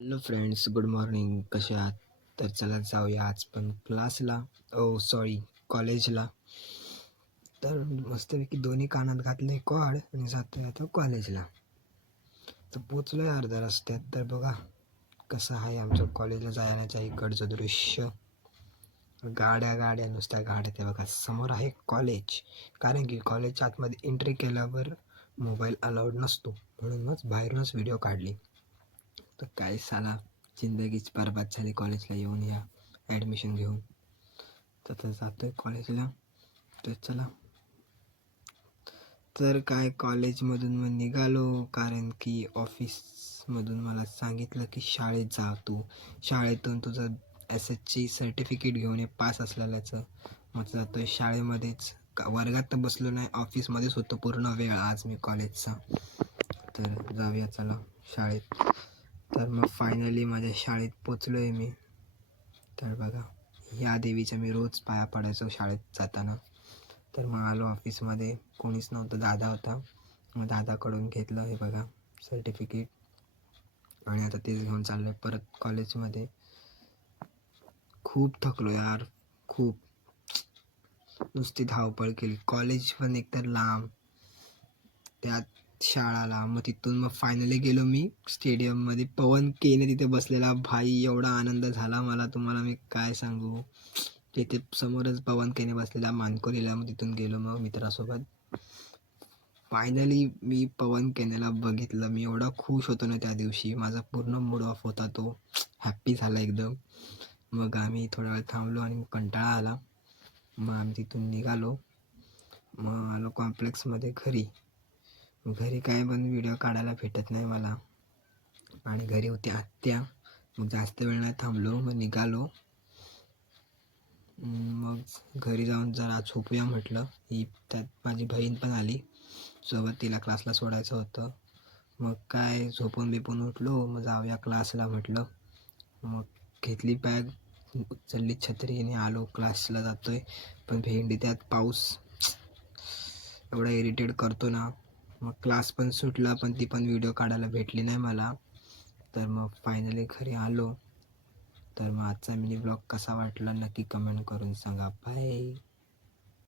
Hello friends, good morning. कसे आहात? तर चला जाऊया आज पण क्लासला, कॉलेजला. तर मस्तपैकी दोन्ही कानात घातले कॉड आणि जातोय आता कॉलेजला. तर पोचलोय अर्ध्या रस्त्यात. तर बघा कसं आहे आमचं कॉलेजला जाण्याच्या इकडचं दृश्य. गाड्या नुसत्या गाड्या. ते बघा समोर आहे कॉलेज. कारण की कॉलेजच्या आतमध्ये एंट्री केल्यावर मोबाईल अलाउड नसतो, म्हणूनच बाहेरूनच व्हिडिओ काढली. तर काय साला जिंदगीच बरबाद झाली कॉलेजला येऊन या ॲडमिशन घेऊन. तर जातोय कॉलेजला. तर चला. तर काय कॉलेजमधून मग निघालो, कारण की ऑफिसमधून मला सांगितलं की शाळेत जा, तू शाळेतून तुझं SHची सर्टिफिकेट घेऊन ये पास असलेल्याचं. मग जातोय शाळेमध्येच. वर्गात तर बसलो नाही, ऑफिसमध्येच होतो पूर्ण वेळ आज मी कॉलेजचा. तर जाऊया चला शाळेत. तर मग फायनली माझ्या शाळेत पोचलो आहे मी. तर बघा ह्या देवीच्या मी रोज पाया पडायचो शाळेत जाताना. तर मग आलो ऑफिसमध्ये, कोणीच नव्हतं, दादा होता. मग दादाकडून घेतलं हे बघा सर्टिफिकेट, आणि आता तेच घेऊन चाललो आहे परत कॉलेजमध्ये. खूप थकलो यार, खूप. नुसती धावपळ केली. कॉलेज पण एकतर लांब, त्यात शाळाला. मग तिथून मग फायनली गेलो मी स्टेडियममध्ये. पवन केने तिथे बसलेला. भाई एवढा आनंद झाला मला, तुम्हाला मी काय सांगू. तिथे समोरच पवन केने बसलेला मानकोलीला. मग तिथून गेलो मग मित्रासोबत. फायनली मी पवन केनेला बघितलं. मी एवढा खुश होतो ना त्या दिवशी, माझा पूर्ण मूड ऑफ होता तो. हॅप्पी झाला एकदम. मग आम्ही थोडा वेळ थांबलो आणि कंटाळा आला. मग आम्ही तिथून निघालो. मग आलो कॉम्प्लेक्समध्ये घरी काय पण व्हिडिओ काढायला भेटत नाही मला, आणि घरी होती आत्या. मग जास्त वेळ नाही थांबलो, मग निघालो. मग घरी जाऊन जरा झोपूया म्हटलं. त्यात माझी बहीण पण आली सोबत, तिला क्लासला सोडायचं होतं. मग काय झोपून बिपून उठलो. मग जाऊया क्लासला म्हटलं. मग घेतली बॅग, उचलली छत्री आणि आलो क्लासला जातोय. पण भेंडी त्यात पाऊस एवढा इरिटेट करतो ना. मग क्लास पण सुटला, पण ती पण व्हिडिओ काढायला भेटली नाही मला. तर मग फायनली घरी आलो. तर मग आजचा मिनी ब्लॉग कसा वाटला नक्की कमेंट करून सांगा. बाय.